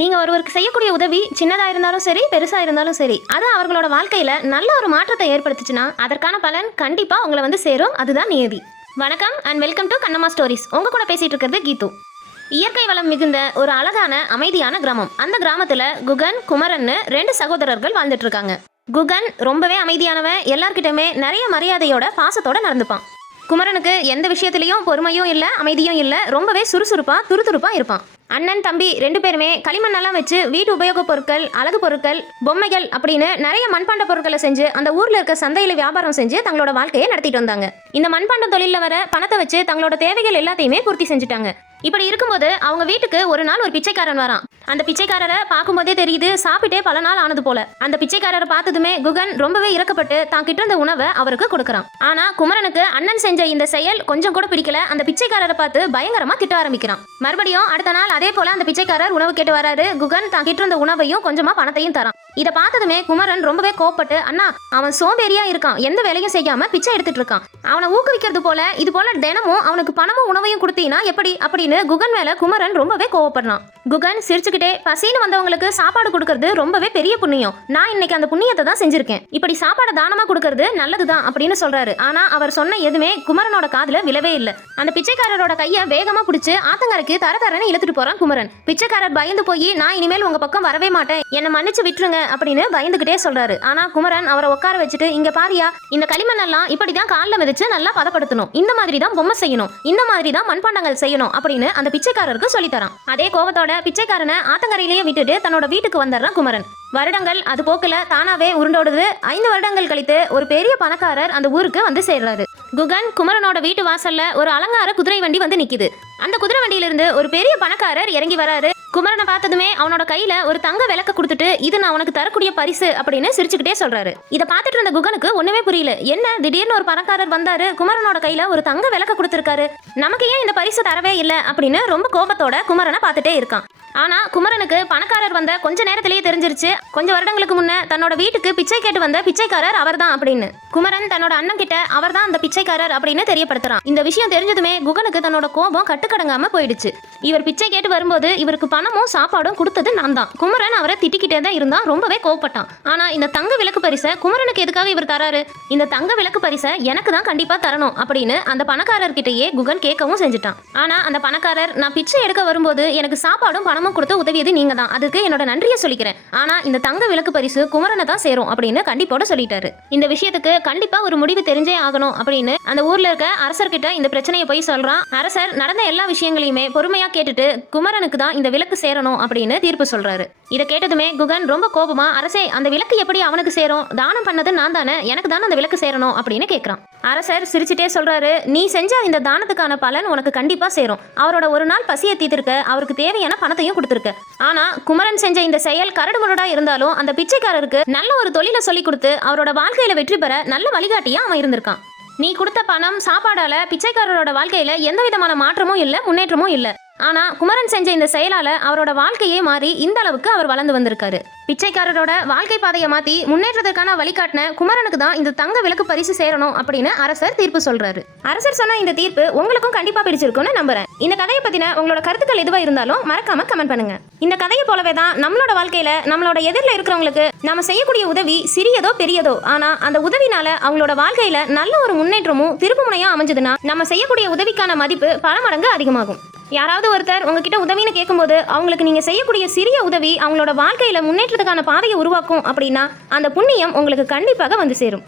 நீங்கள் ஒருவருக்கு செய்யக்கூடிய உதவி சின்னதாக இருந்தாலும் சரி பெருசாக இருந்தாலும் சரி அது அவர்களோட வாழ்க்கையில் நல்ல ஒரு மாற்றத்தை ஏற்படுத்துச்சுன்னா அதற்கான பலன் கண்டிப்பாக உங்களை வந்து சேரும். அதுதான் நியதி. வணக்கம் and welcome to Kannamma stories உங்கள் கூட பேசிகிட்டு இருக்கிறது கீது. இயற்கை வளம் மிகுந்த ஒரு அழகான அமைதியான கிராமம். அந்த கிராமத்தில் குகன் குமரன்னு ரெண்டு சகோதரர்கள் வாழ்ந்துட்டு இருக்காங்க. குகன் ரொம்பவே அமைதியானவன் எல்லார்கிட்டயுமே நிறைய மரியாதையோட பாசத்தோட நடந்துப்பான். குமரனுக்கு எந்த விஷயத்துலையும் பொறுமையும் இல்லை அமைதியும் இல்லை ரொம்பவே சுறுசுறுப்பாக துருதுருப்பாக இருப்பான். அண்ணன் தம்பி ரெண்டு பேருமே களிமண்ணெல்லாம் வச்சு வீட்டு உபயோகப் பொருட்கள் அழகு பொருட்கள் பொம்மைகள் அப்படின்னு நிறைய மண்பாண்ட பொருட்களை செஞ்சு அந்த ஊர்ல இருக்க சந்தையில வியாபாரம் செஞ்சு தங்களோட வாழ்க்கையை நடத்திட்டு வந்தாங்க. இந்த மண்பாண்ட தொழில வர பணத்தை வச்சு தங்களோட தேவைகள் எல்லாத்தையுமே பூர்த்தி செஞ்சுட்டாங்க. இப்படி இருக்கும்போது அவங்க வீட்டுக்கு ஒரு நாள் ஒரு பிச்சைக்காரன் வரான். அந்த பிச்சைக்காரரை பார்க்கும்போதே தெரியுது சாப்பிட்டே பல நாள் ஆனது போல. அந்த பிச்சைக்காரரை பார்த்ததுமே குகன் ரொம்பவே இறக்கப்பட்டு தான் கிட்ட இருந்த உணவை அவருக்கு கொடுக்கறான். ஆனா குமரனுக்கு அண்ணன் செஞ்ச இந்த செயல் கொஞ்சம் கூட பிடிக்கல. அந்த பிச்சைக்காரரை பார்த்து பயங்கரமா திட்ட ஆரம்பிக்கிறான். மறுபடியும் அடுத்த நாள் அதே போல அந்த பிச்சைக்காரர் உணவு கேட்டு வராரு. குகன் தான் கிட்ட இருந்த உணவையும் கொஞ்சமா பணத்தையும் தரான். இதை பார்த்ததுமே குமரன் ரொம்பவே கோவப்பட்டு அண்ணா அவன் சோம்பேறியா இருக்கான். எந்த வேலையும் செய்யாம பிச்சை எடுத்துட்டு இருக்கான். அவனை ஊக்குவிக்கிறது போல இது போல தினமும் அவனுக்கு பணமும் உணவையும் கொடுத்தீங்கன்னா எப்படி? அப்படின்னு குகன் மேல குமரன் ரொம்பவே கோவப்படுறான். குகன் சிரிச்சுக்கிட்டே பசின்னு வந்தவங்களுக்கு சாப்பாடு கொடுக்கறது ரொம்பவே பெரிய புண்ணியம். நான் இன்னைக்கு அந்த புண்ணியத்தை தான் செஞ்சிருக்கேன். இப்படி சாப்பாடை தானமா கொடுக்கறது நல்லதுதான் அப்படின்னு சொல்றாரு. ஆனா அவர் சொன்ன எதுவுமே குமரனோட காதுல விழவே இல்லை. அந்த பிச்சைக்காரரோட கையை வேகமா பிடிச்சு ஆத்தங்கரைக்கு தர தரன்னு இழுத்துட்டு போறான் குமரன். பிச்சைக்காரர் பயந்து போய் நான் இனிமேல் உங்க பக்கம் வரவே மாட்டேன். என்னை மன்னிச்சு விட்டுருங்க. அப்படின்னு பயந்துகிட்டே சொல்றாரு. ஆனா குமரன் அவரை உட்கார வச்சுட்டு இங்க பாரியா இந்த களிமண்ணெல்லாம் இப்படிதான் காலில் மிதிச்சு நல்லா பதப்படுத்தணும். இந்த மாதிரி தான் பொம்மை செய்யணும். இந்த மாதிரி தான் மண்பாண்டங்கள் செய்யணும். அப்படின்னு அந்த பிச்சைக்காரருக்கு சொல்லித்தரான். அதே கோபத்தோட பிச்சைக்காரனை ஆத்தங்கரையிலேயே விட்டுட்டு தன்னோட வீட்டுக்கு வந்துடுறான் குமரன். வருடங்கள் அது போக்கில் தானாவே உருண்டோடுது. ஐந்து வருடங்கள் கழித்து ஒரு பெரிய பணக்காரர் அந்த ஊருக்கு வந்து சேர்றாரு. குகன் குமரனோட வீட்டு வாசல்ல ஒரு அலங்கார குதிரை வண்டி வந்து நிக்குது. அந்த குதிரை வண்டியில இருந்து ஒரு பெரிய பணக்காரர் இறங்கி வராரு. குமரனை பார்த்ததுமே அவனோட கையில ஒரு தங்க விளக்க கொடுத்துட்டு இது நான் உனக்கு தரக்கூடிய பரிசு அப்படின்னு சிரிச்சுக்கிட்டே சொல்றாரு. இதை பார்த்துட்டு இருந்த குகனுக்கு ஒண்ணுமே புரியல. என்ன? திடீர்னு ஒரு பணக்காரர் வந்தாரு குமரனோட கையில ஒரு தங்க விளக்க கொடுத்துருக்காரு. நமக்கு ஏன் இந்த பரிசு தரவே இல்லை? அப்படின்னு ரொம்ப கோபத்தோட குமரனை பார்த்துட்டே இருக்கான். ஆனா குமரனுக்கு பணக்காரர் வந்த கொஞ்ச நேரத்திலேயே தெரிஞ்சிருச்சு. கொஞ்ச வருடங்களுக்கு முன்ன தன்னோட வீட்டுக்கு பிச்சை கேட்டு வந்த பிச்சைக்காரர் அவர்தான் அப்படின்னு. குமரன் தன்னோட அண்ணன் கிட்ட அவர்தான் அந்த பிச்சைக்காரர் அப்படின்னு தெரியப்படுத்துறான். இந்த விஷயம் தெரிஞ்சதுமே குகனுக்கு தன்னோட கோபம் கட்டுக்கடங்காம போயிடுச்சு. இவர் பிச்சை கேட்டு வரும்போது இவருக்கு பணமும் சாப்பாடும் கொடுத்தது நான் தான் குமரன் அவரை திட்டிக்கிட்டே தான் இருந்தான் ரொம்பவே கோவப்பட்டான். ஆனா இந்த தங்க விளக்கு பரிசை குமரனுக்கு எதுக்காக இவர் தராரு? இந்த தங்க விளக்கு பரிசை எனக்கு தான் கண்டிப்பா தரணும் அப்படின்னு அந்த பணக்காரர்கிட்டயே குகன் கேட்கவும் செஞ்சுட்டான். ஆனா அந்த பணக்காரர் நான் பிச்சை எடுக்க வரும்போது எனக்கு சாப்பாடும் பணமும் கொடுத்து உதவியது நீங்கள் தான் அதுக்கு என்னோட நன்றியை சொல்லிக்கிறேன். ஆனால் இந்த தங்க விளக்கு பரிசு குமரனை தான் சேரும் அப்படின்னு கண்டிப்போட சொல்லிட்டாரு. இந்த விஷயத்துக்கு கண்டிப்பா ஒரு முடிவு தெரிஞ்சே ஆகணும் அப்படின்னு அந்த ஊர்ல இருக்க அரசர்கிட்ட இந்த பிரச்சனையை போய் சொல்றான். அரசர் நடந்த எல்லா விஷயங்களையுமே பொறுமையா கேட்டுட்டு குமரனுக்கு தான் இந்த விளக்கு சேரணும் அப்படின்னு தீர்ப்பு சொல்றாரு. இதை கேட்டதுமே குகன் ரொம்ப கோபமா அரசே அந்த விளக்கு எப்படி அவனுக்கு சேரும்? தானம் பண்ணது நான் தானே? எனக்கு தானே அந்த விளக்கு சேரணும்? அப்படின்னு கேட்குறான் அரசர் சிரிச்சுட்டே சொல்றாரு நீ செஞ்ச இந்த தானத்துக்கான பலன் உனக்கு கண்டிப்பா சேரும். அவரோட ஒரு நாள் பசியை தீர்த்திருக்க அவருக்கு தேவையான பணத்தையும் கொடுத்துருக்க. ஆனா குமரன் செஞ்ச இந்த செயல் கரடுமுரடா இருந்தாலும் அந்த பிச்சைக்காரருக்கு நல்ல ஒரு தொழிலை சொல்லி கொடுத்து அவரோட வாழ்க்கையில வெற்றி பெற நல்ல வழிகாட்டியா அவன் இருந்திருக்கான். நீ கொடுத்த பணம் சாப்பாடால பிச்சைக்காரரோட வாழ்க்கையில எந்த விதமான மாற்றமும் இல்ல முன்னேற்றமும் இல்ல. ஆனா குமரன் செஞ்ச இந்த செயலால அவரோட வாழ்க்கையே மாறி இந்த அளவுக்கு அவர் வளர்ந்து வந்திருக்காரு. பிச்சைக்காரரோட வாழ்க்கை பாதையை மாத்தி முன்னேற்றத்திற்கான வழிகாட்டின குமரனுக்கு தான் இந்த தங்க விளக்கு பரிசு சேரணும் அப்படின்னு அரசர் தீர்ப்பு சொல்றாரு. அரசர் சொன்ன இந்த தீர்ப்பு உங்களுக்கும் கண்டிப்பா பிடிச்சிருக்கும்னு நம்புறேன். இந்த கதையை பற்றின உங்களோட கருத்துக்கள் எதுவாக இருந்தாலும் மறக்காம கமெண்ட் பண்ணுங்க. இந்த கதையை போலவே தான் நம்மளோட வாழ்க்கையில நம்மளோட எதிரில் இருக்கிறவங்களுக்கு நம்ம செய்யக்கூடிய உதவி சிறியதோ பெரியதோ ஆனால் அந்த உதவினால அவங்களோட வாழ்க்கையில நல்ல ஒரு முன்னேற்றமும் திருப்புமுனையும் அமைஞ்சதுன்னா நம்ம செய்யக்கூடிய உதவிக்கான மதிப்பு பல மடங்கு அதிகமாகும். யாராவது ஒருத்தர் உங்ககிட்ட உதவின்னு கேட்கும்போது அவங்களுக்கு நீங்க செய்யக்கூடிய சிறிய உதவி அவங்களோட வாழ்க்கையில முன்னேற்றத்துக்கான பாதையை உருவாக்கும் அப்படின்னா அந்த புண்ணியம் உங்களுக்கு கண்டிப்பாக வந்து சேரும்.